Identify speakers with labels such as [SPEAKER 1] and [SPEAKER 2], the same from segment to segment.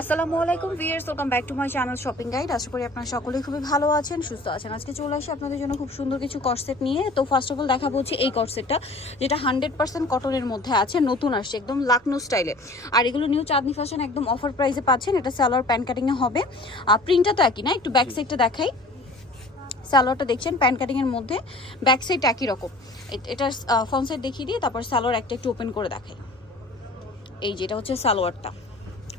[SPEAKER 1] আসসালামু আলাইকুম viewers welcome back to my channel shopping guide আশা করি আপনারা সকলেই খুবই ভালো আছেন, সুস্থ আছেন। আজকে চলে আসি আপনাদের জন্য খুব সুন্দর কিছু কর্সেট নিয়ে। তো ফার্স্ট অফ অল দেখাবো হচ্ছে এই কর্সেটটা যেটা হান্ড্রেড পার্সেন্ট কটনের মধ্যে আছে, নতুন আসছে, একদম লাকনো স্টাইলে আর এগুলো নিউ চাঁদনি ফ্যাশন একদম অফার প্রাইসে পাচ্ছেন, এটা স্যালোয়ার প্যান্ট কাটিংয়ে হবে। আর প্রিন্টটা তো একই না, একটু ব্যাক সাইডটা দেখাই। স্যালোয়ারটা দেখছেন, প্যান্ট কাটিং এর মধ্যে ব্যাক সাইড একই রকম। এটার ফ্রন্ট সাইড দেখিয়ে দিয়ে, তারপর স্যালোয়ার একটা একটু ওপেন করে দেখাই। এই যেটা হচ্ছে সালোয়ারটা।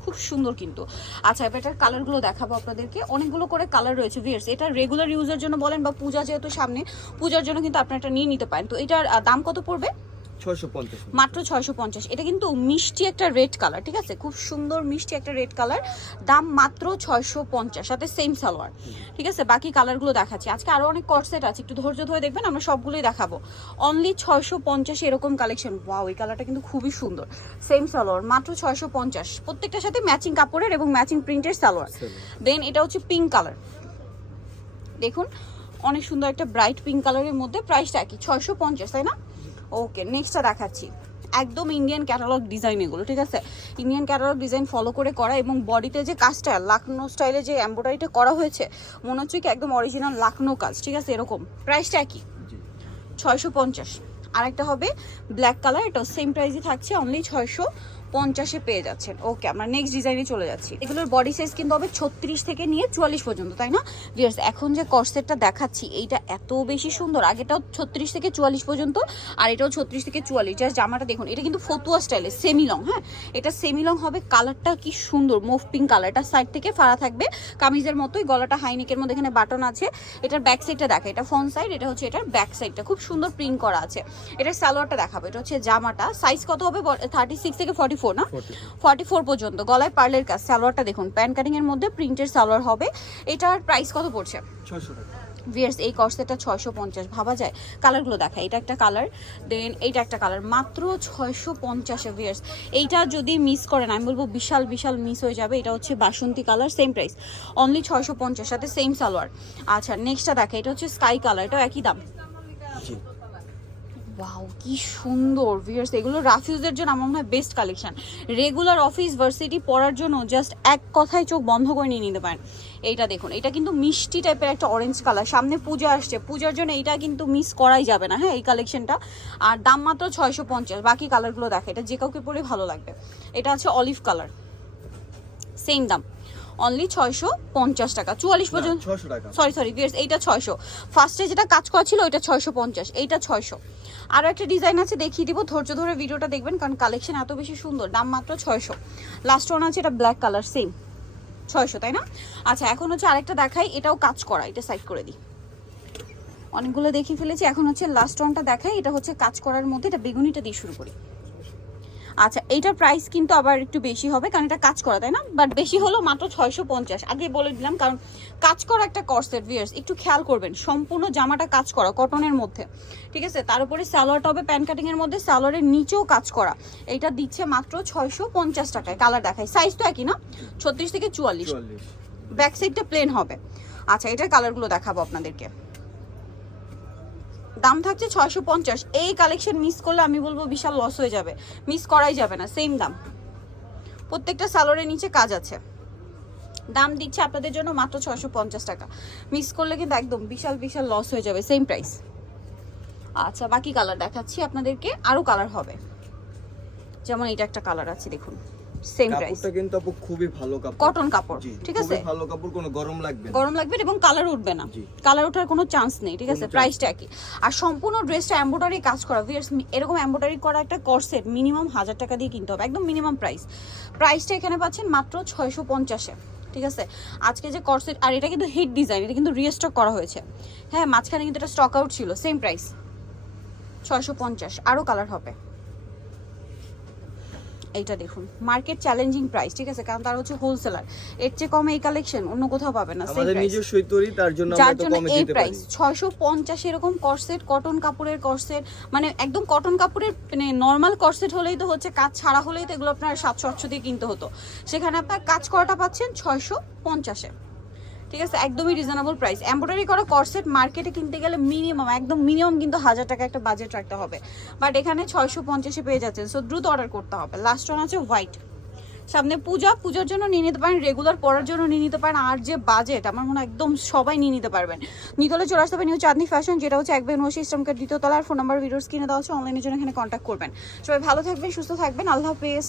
[SPEAKER 1] খুব সুন্দর কিন্তু। আচ্ছা এবার এটার কালারগুলো দেখাবো আপনাদেরকে। অনেকগুলো করে কালার রয়েছে ভিয়ার্স এটা রেগুলার ইউজের জন্য বলেন বা পূজা যেহেতু সামনে, পূজার জন্য কিন্তু আপনারা এটা নিয়ে নিতে পারেন। তো এটার দাম কত পড়বে? মাত্র ছয়শো পঞ্চাশ। এটা কিন্তু মিষ্টি একটা রেড কালার ঠিক আছে? খুব সুন্দর মিষ্টি একটা রেড কালার। দাম মাত্র ছয়শো পঞ্চাশ সাথে সেম সালোয়ার ঠিক আছে? বাকি কালারগুলো দেখাচ্ছি। আজকে আরও অনেক কটসেট আছে একটু ধৈর্য ধরে দেখবেন আমরা সবগুলোই দেখাবো। অনলি ছয়শো পঞ্চাশ এরকম কালেকশন ওয়াও এই কালারটা কিন্তু খুবই সুন্দর। সেম সালোয়ার মাত্র ছয়শো পঞ্চাশ। প্রত্যেকটার সাথে ম্যাচিং কাপড়ের এবং ম্যাচিং প্রিন্টের সালোয়ার। দেন এটা হচ্ছে পিঙ্ক কালার দেখুন অনেক সুন্দর একটা ব্রাইট পিঙ্ক কালারের মধ্যে প্রাইসটা কি ছয়শো পঞ্চাশ তাই না? ওকে নেক্সটটা দেখাচ্ছি। একদম ইন্ডিয়ান ক্যাটালগ ডিজাইন এগুলো ঠিক আছে? ইন্ডিয়ান ক্যাটালগ ডিজাইন ফলো করে করা এবং বডিতে যে কাজটা লাকনো স্টাইলে যে এম্ব্রয়ডারিটা করা হয়েছে মনে হচ্ছে কি একদম অরিজিনাল লাকনো কাজ ঠিক আছে? এরকম। প্রাইসটা কি ছয়শো পঞ্চাশ। আরেকটা হবে ব্ল্যাক কালার এটা সেম প্রাইসই থাকছে অনলি ছয়শো পঞ্চাশে পেয়ে যাচ্ছেন। ওকে আমরা নেক্সট ডিজাইনে চলে যাচ্ছি। এগুলোর বডি সাইজ কিন্তু হবে ছত্রিশ থেকে নিয়ে চুয়াল্লিশ পর্যন্ত, তাই না? ভিয়ার্স এখন যে কর্সেটটা দেখাচ্ছি, এইটা এত বেশি সুন্দর। আগেটাও ছত্রিশ থেকে চুয়াল্লিশ পর্যন্ত, আর এটাও ছত্রিশ থেকে চুয়াল্লিশ। জাস্ট জামাটা দেখুন, এটা কিন্তু ফতুয়া স্টাইলে সেমি লং হ্যাঁ? এটা সেমি লং হবে কালারটা কি সুন্দর মুভ পিঙ্ক কালার এটা সাইড থেকে ফাড়া থাকবে, কামিজের মতোই, গলাটা হাইনেকের মধ্যে এখানে বাটন আছে। এটার ব্যাক সাইডটা দেখা, এটা ফ্রন্ট সাইড এটা হচ্ছে এটার ব্যাক সাইডটা খুব সুন্দর প্রিন্ট করা আছে। এটার সালোয়ারটা দেখাবো, এটা হচ্ছে জামাটা। সাইজ কত হবে? থার্টি সিক্স থেকে ফর্টি ফোর না?
[SPEAKER 2] ফর্টি
[SPEAKER 1] ফোর পর্যন্ত। গলায় পার্লের কাজ সালোয়ারটা দেখুন। প্যান্ট কাটিং এর মধ্যে প্রিন্টের সালোয়ার হবে। এটার প্রাইস কত পড়ছে?
[SPEAKER 2] ছয়শো টাকা।
[SPEAKER 1] ভিয়ার্স এই কর্সেটটা ছয়শো পঞ্চাশ। ভাবা যায়। কালারগুলো দেখা এটা একটা কালার দেন এইটা একটা কালার মাত্র ছয়শো পঞ্চাশে ভিয়ার্স এইটা যদি মিস করেন আমি বলব বিশাল বিশাল মিস হয়ে যাবে। এটা হচ্ছে বাসন্তী কালার সেম প্রাইস অনলি ছয়শো পঞ্চাশ সাথে সেম সালোয়ার। আচ্ছা নেক্সটটা দেখা এটা হচ্ছে স্কাই কালার এটাও একই দাম?
[SPEAKER 2] জি।
[SPEAKER 1] ওয়াও কি সুন্দর ভিয়ার্স এগুলো রাফিউজের জন্য আমার মনে হয় best collection regular office varsity পড়ার জন্য জাস্ট এক কথায় চোখ বন্ধ করে নিয়ে নিতে পারেন। এইটা দেখুন, এটা কিন্তু মিষ্টি টাইপের একটা অরেঞ্জ কালার সামনে পূজা আসছে, পূজার জন্য এইটা কিন্তু মিস করাই যাবে না হ্যাঁ এই কালেকশনটা আর দাম মাত্র ছয়শো পঞ্চাশ, বাকি কালারগুলো দেখে, এটা যে কাউকে পরে ভালো লাগবে। এটা আছে অলিভ কালার সেম দাম। অনলি ছয়শো পঞ্চাশ টাকা। চুয়াল্লিশ পর্যন্ত সরি সরি ভিয়ার্স এইটা ছয়শো। ফার্স্টে যেটা কাজ করা ছিল ওইটা ছয়শো পঞ্চাশ এইটা ছয়শো। আরও একটা ডিজাইন আছে দেখিয়ে দিব ধৈর্য ধরে ভিডিওটা দেখবেন কারণ কালেকশন এত বেশি সুন্দর দাম মাত্র ছয়শো। লাস্ট ওয়ান আছে এটা ব্ল্যাক কালার সেম ছয়শো তাই না? আচ্ছা এখন হচ্ছে আরেকটা দেখাই এটাও কাজ করা এটা সাইড করে দিই। অনেকগুলো দেখিয়ে ফেলেছি এখন হচ্ছে লাস্ট ওয়ানটা দেখাই এটা হচ্ছে কাজ করার মধ্যে এটা বেগুনিটা দিয়ে শুরু করি। আচ্ছা এইটার প্রাইস কিন্তু আবার একটু বেশি হবে কারণ এটা কাজ করা তাই না? বাট বেশি হলো মাত্র ছয়শো পঞ্চাশ। আগে বলে দিলাম কারণ কাজ করা একটা কর্সেট ভিয়ার্স একটু খেয়াল করবেন সম্পূর্ণ জামাটা কাজ করা কটনের মধ্যে ঠিক আছে? তার উপরে সালোয়ারটা হবে প্যান্ট কাটিং এর মধ্যে সালোয়ারের নিচেও কাজ করা এইটা দিচ্ছে মাত্র ছয়শো পঞ্চাশ টাকায় কালার দেখায়। সাইজ তো একই না? ছত্রিশ থেকে চুয়াল্লিশ।
[SPEAKER 2] চুয়াল্লিশ।
[SPEAKER 1] ব্যাক সাইডটা প্লেন হবে। আচ্ছা এটার কালারগুলো দেখাবো আপনাদেরকে। দাম থাকছে ছয়শো পঞ্চাশ। এই কালেকশন মিস করলে আমি বলব বিশাল লস হয়ে যাবে। মিস করাই যাবে না সেম দাম। প্রত্যেকটা সালোয়ারের নিচে কাজ আছে। দাম দিচ্ছে আপনাদের জন্য মাত্র ছয়শো পঞ্চাশ টাকা। মিস করলে কিন্তু একদম বিশাল বিশাল লস হয়ে যাবে সেম প্রাইস আচ্ছা বাকি কালার দেখাচ্ছি আপনাদেরকে। আরও কালার হবে। যেমন এটা একটা কালার আছে, দেখুন। সেম প্রাইস
[SPEAKER 2] কাপড়টা কিন্তু আপু খুবই ভালো কাপড়।
[SPEAKER 1] কটন কাপড় ঠিক
[SPEAKER 2] খুবই
[SPEAKER 1] আছে?
[SPEAKER 2] ভালো কাপড় কোনো গরম লাগবে না।
[SPEAKER 1] গরম লাগবে এবং কালার উঠবে না। কালার ওঠার কোনো চান্স নেই ঠিক আছে? প্রাইসটা কি আর সম্পূর্ণ ড্রেসটা এম্ব্রয়ডারি কাজ করা ভিয়ার্স এরকম এম্ব্রয়ডারি করা একটা করসেট মিনিমাম হাজার টাকা দিয়ে কিনতে হবে একদম মিনিমাম প্রাইস প্রাইসটা এখানে পাচ্ছেন মাত্র ছয়শো পঞ্চাশে ঠিক আছে? আজকে যে করসেট আর এটা কিন্তু হিট ডিজাইন এটা কিন্তু রিস্টক করা হয়েছে। হ্যাঁ মাঝখানে কিন্তু এটা স্টক আউট ছিল সেম প্রাইস ছয়শো পঞ্চাশ আরও কালার হবে। এইটা দেখুন। মার্কেট চ্যালেঞ্জিং প্রাইস ঠিক আছে? কারণ তার হচ্ছে হোলসেলার এর চেয়ে কমে এই কালেকশন অন্য কোথাও পাবে না
[SPEAKER 2] আমাদের নিজস্বই তৈরি তার জন্য আমরা
[SPEAKER 1] তো
[SPEAKER 2] কমে দিতে পারি।
[SPEAKER 1] প্রাইস ছয়শো পঞ্চাশ এরকম করসেট কটন কাপড়ের করসেট মানে একদম কটন কাপড়ের মানে নরমাল করসেট হলেই তো হচ্ছে কাজ ছাড়া হলেই তো এগুলো আপনার 700 800 দিয়ে কিনতে হতো। সেখানে আপনার কাজ করাটা পাচ্ছেন ছয়শো পঞ্চাশে। ঠিক আছে? একদমই রিজনেবল প্রাইস এমব্রয়ডারি করা করসেট মার্কেটে কিনতে গেলে মিনিমাম একদম মিনিমাম কিন্তু হাজার টাকা একটা বাজেট রাখতে হবে। বাট এখানে ছয়শো পঞ্চাশে পেয়ে যাচ্ছেন। সো দ্রুত অর্ডার করতে হবে। লাস্ট ওয়ান আছে হোয়াইট সামনে পূজা। পূজার জন্য নিয়ে নিতে পারেন। রেগুলার পরার জন্য নিয়ে নিতে পারেন। আর যে বাজেট আমার মনে হয় একদম সবাই নিয়ে নিতে পারবেন। নিতলে চলে আসতে পারেন নিউ চাঁদনি ফ্যাশন যেটা হচ্ছে এক বেনওয়াসি ইসলামকের দ্বিতীয় তলার ফোন নাম্বার ভিডিওস কিনে দেওয়া হচ্ছে অনলাইনের জন্য এখানে কন্ট্যাক্ট করবেন। সবাই ভালো থাকবেন, সুস্থ থাকবেন। আল্লাহ হাফেজ।